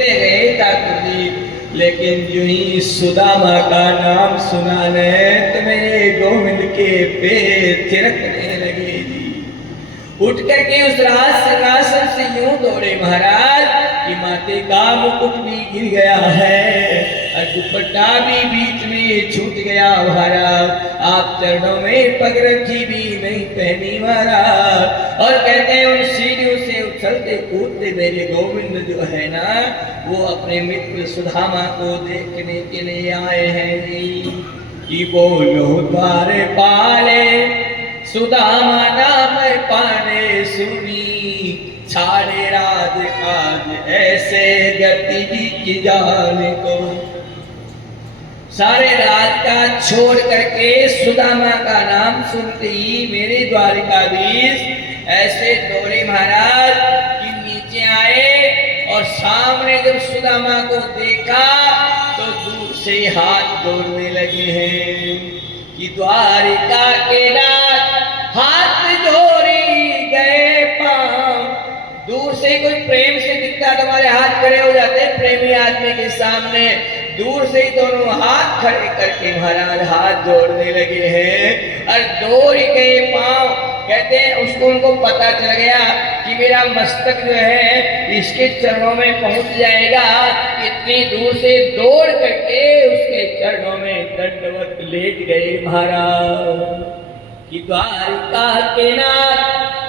सुनते गए ठाकुर जी, लेकिन जो ही सुदामा का नाम सुना ने तो मेरे गोविंद के पैर थिरकने लगे जी। उठ करके उस राज सिंहासन से यूं दौड़े महाराज कि माथे का मुकुट भी गिर गया है और दुपट्टा भी बीच में छूट गया महाराज। आप चरणों में पगरखी भी नहीं पहनी महाराज। और कहते हैं उन सीढ़ियों से उछलते कूदते मेरे गोविंद जो है ना, वो अपने मित्र सुदामा को देखने के लिए आए हैं जी। कि बोलो द्वार पाले सुदामा नाम पाने सुनी, छाड़े राज काज ऐसे गति की जाने को। सारे राज का छोड़ करके सुदामा का नाम सुनते ही मेरे द्वारिकाधीश ऐसे दौड़े महाराज कि नीचे आए और सामने जब सुदामा को देखा तो दूर से हाथ जोड़ने लगे हैं कि द्वारिका के नाथ हाथ जोड़ी गए पांव। दूर से कोई प्रेम से दिखता तो हमारे हाथ खड़े हो जाते हैं प्रेमी आदमी के सामने। दूर से ही दोनों हाथ खड़े करके महाराज हाथ जोड़ने लगे हैं और दौड़ गए पांव। कहते हैं उसको उनको पता चल गया कि मेरा मस्तक जो है इसके चरणों में पहुंच जाएगा। इतनी दूर से दौड़ करके उसके चरणों में दंडवत लेट गए महाराज। कि द्वारिका के नाथ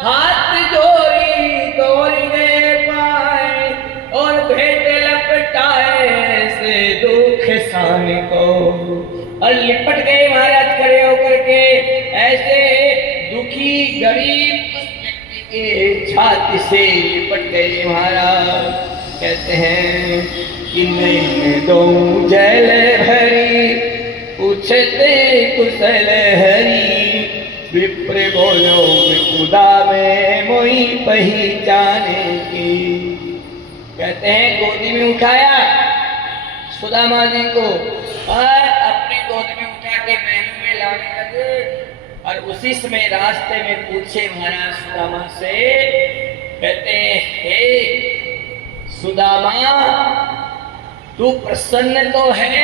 हाथ जोड़ी दौड़ गए पाए और भेंट लपटाए से दुख साने को। और लिपट गए महाराज खड़े होकर के ऐसे दुखी गरीब व्यक्ति के छाती से लिपट गए महाराज। कहते हैं कि मैं दो जल भरी पूछते कुशल हरी, विप्र बोलो विपुदा में मोई पहचाने की। कहते हैं गोदी में उठाया सुदामा जी को और अपनी गोद में उठा के महल में लाने लगे। और उसी समय रास्ते में पूछे महाराज सुदामा से, कहते हैं हे सुदामा तू प्रसन्न तो है?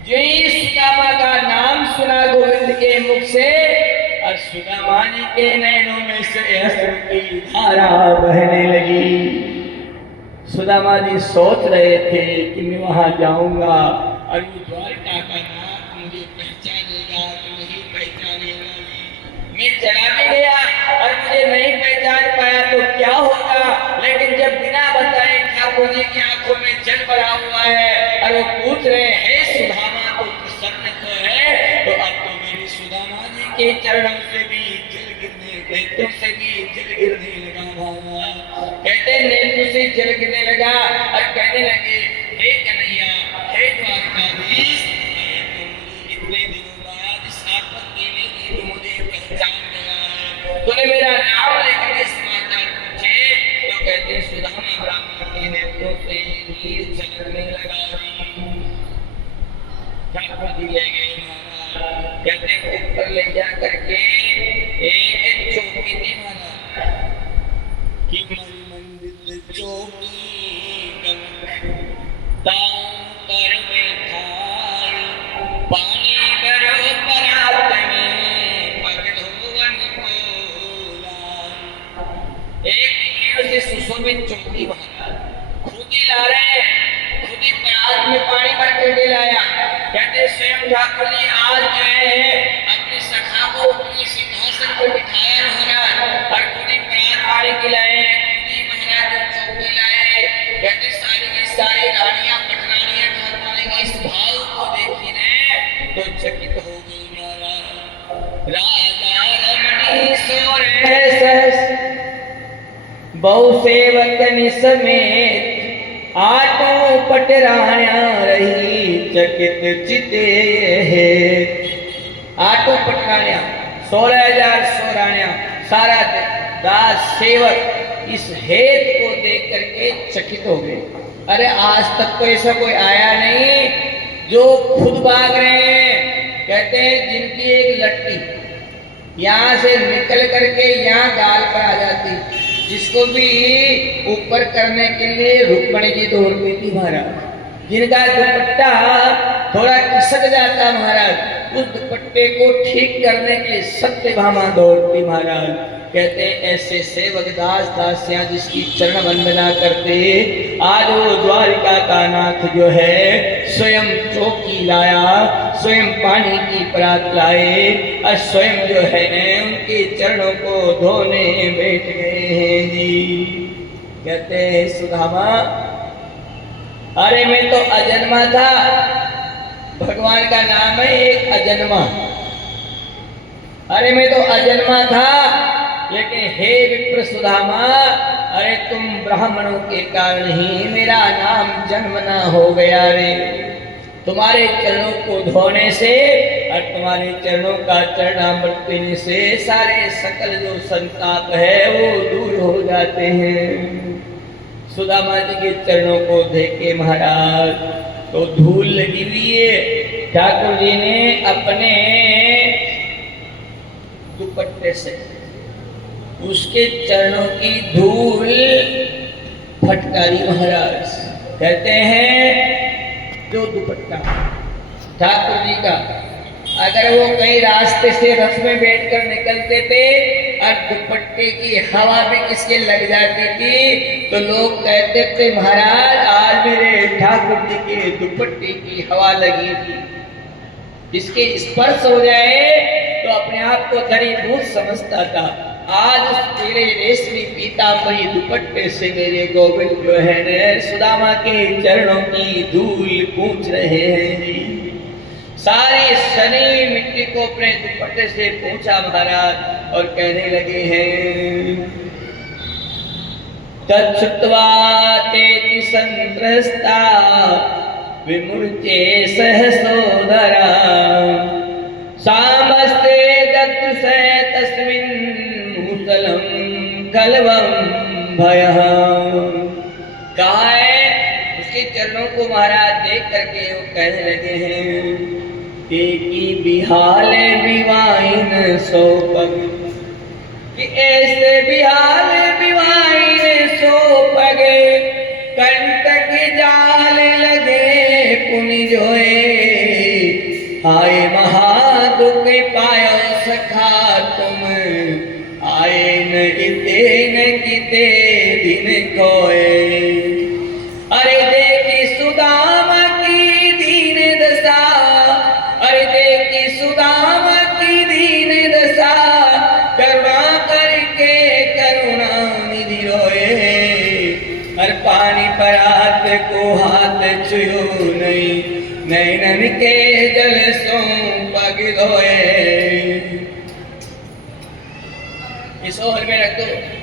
जो ही सुदामा का नाम सुना गोविंद के मुख से और सुदामा जी के नैनों में से अश्रु की धारा बहने लगी। सुदामा जी सोच रहे थे कि मैं वहां जाऊंगा और वो द्वारका का नाम मुझे पहचानेगा कि नहीं पहचानेगा। मैं चला भी गया और मुझे नहीं पहचान पाया तो क्या होगा। लेकिन जब बिना बताए ठाकुर जी की आंखों में जल भरा हुआ है और वो पूछ रहे हैं सुदामा को प्रसन्न तो है, तो अब तो मेरे सुदामा जी के चरणों से भी जल गिरने, नेत्रों से भी जल गिरने लगा बाबा। कहते नेत्रों से जल गिरने लगा और कहने लगे हे कन्हैया हे द्वारकाधीश, इतने दिनों बाद इस आपत्ति में तू मुझे पहचान गया है। तूने मेरा नाम लेकर के समाचार पूछे तो कहते सुदामा ब्राह्मण के नेत्रों से नीर झलकने लगा। ठाकुर जी ले गए महाराज। कहते ऊपर ले जा करके एक चौकी थी महाराज कि मंदिर चौकी ताऊ पर बैठाई, पानी भरो परात में पग धोवन बोला। एक से सुशोभित चौकी महाराज खुद ही ला रहे, खुद ही परात में पानी भर के लाया। कहते स्वयं ठाकुर जी आज जो है अपने सखा को अपने सिंहासन पर बिठाया महाराज और खुद ही परात पानी खिलाए, खुद ही महाराज चौकी लाए। कहते सारी की सारी रानियां पटरानियां ठाकुर जी के इस भाव को देखी ने तो चकित हो गई महाराज। राजा रमणी सोरे सहस बहु सेवकन समेत आठों पटराणिया रही चकित चिते है। आठों पटराणिया 16,000 सोराणिया सारा दास सेवक इस हेत को देख करके चकित हो गए। अरे आज तक तो ऐसा कोई आया नहीं जो खुद भाग रहे हैं। कहते हैं जिनकी एक लट्टी यहाँ से निकल करके यहाँ गाल पर आ जाती, जिसको भी ऊपर करने के लिए रुक्मणी जी दौड़ती थी महाराज। जिनका दुपट्टा थोड़ा खिसक जाता महाराज, उस दुपट्टे को ठीक करने के लिए सत्यभामा दौड़ती महाराज। कहते ऐसे सेवक दास दासियां जिसकी चरण वंदना करते, आज वो द्वारिका का नाथ जो है स्वयं चौकी लाया, स्वयं पानी की परात लाए और स्वयं जो है उनके चरणों को धोने बैठ गए हैं जी। कहते हैं सुदामा, अरे मैं तो अजन्मा था, भगवान का नाम है एक अजन्मा। अरे मैं तो अजन्मा था, लेकिन हे विप्र सुदामा, अरे तुम ब्राह्मणों के कारण ही मेरा नाम जन्मना हो गया रे। तुम्हारे चरणों को धोने से और तुम्हारे चरणों का चरणामृत पीने से सारे सकल जो संताप है वो दूर हो जाते हैं। सुदामा जी के चरणों को देखे महाराज तो धूल लगी हुई है। ठाकुर जी ने अपने दुपट्टे से उसके चरणों की धूल फटकारी महाराज। कहते हैं जो दुपट्टा ठाकुर जी का, अगर वो कहीं रास्ते से रथ में बैठकर निकलते थे और दुपट्टे की हवा भी किसके लग जाती थी तो लोग कहते थे महाराज आज मेरे ठाकुर जी के दुपट्टे की हवा लगी थी। जिसके स्पर्श हो जाए तो अपने आप को धनी भूत समझता था। आज उस तेरे रेशमी पीतांबरी दुपट्टे से मेरे गोविंद जो है सुदामा के चरणों की धूल पूछ रहे हैं। सारी सनी मिट्टी को अपने दुपट्टे से पूछा महाराज और कहने लगे हैं तच्छ्रुत्वा तेति संत्रस्ता विमुर्चे सहसोदरा सामस्ते दत्से तस्मिन् मुसलं कलवं भयः। कहा है उसके चरणों को महाराज देख करके वो कहने लगे हैं कि बिहाल बिवाइन सो पग, कि ऐसे बिहाल बिवाइन सो पगे कंटक जाल लगे पुनि जोए। हाय महादुख पायो सखा तुम, आए न इते न किते दिन कोए। अरे देखी सुदामा की दीन दशा, अरे देखी सुदामा की दीन दशा, करुणा करके करुणा निधि रोए। हर पानी पर हाथ को हाथ छुयो नहीं, नैनन के जल सो पग धोए। इस ओर में रख दो।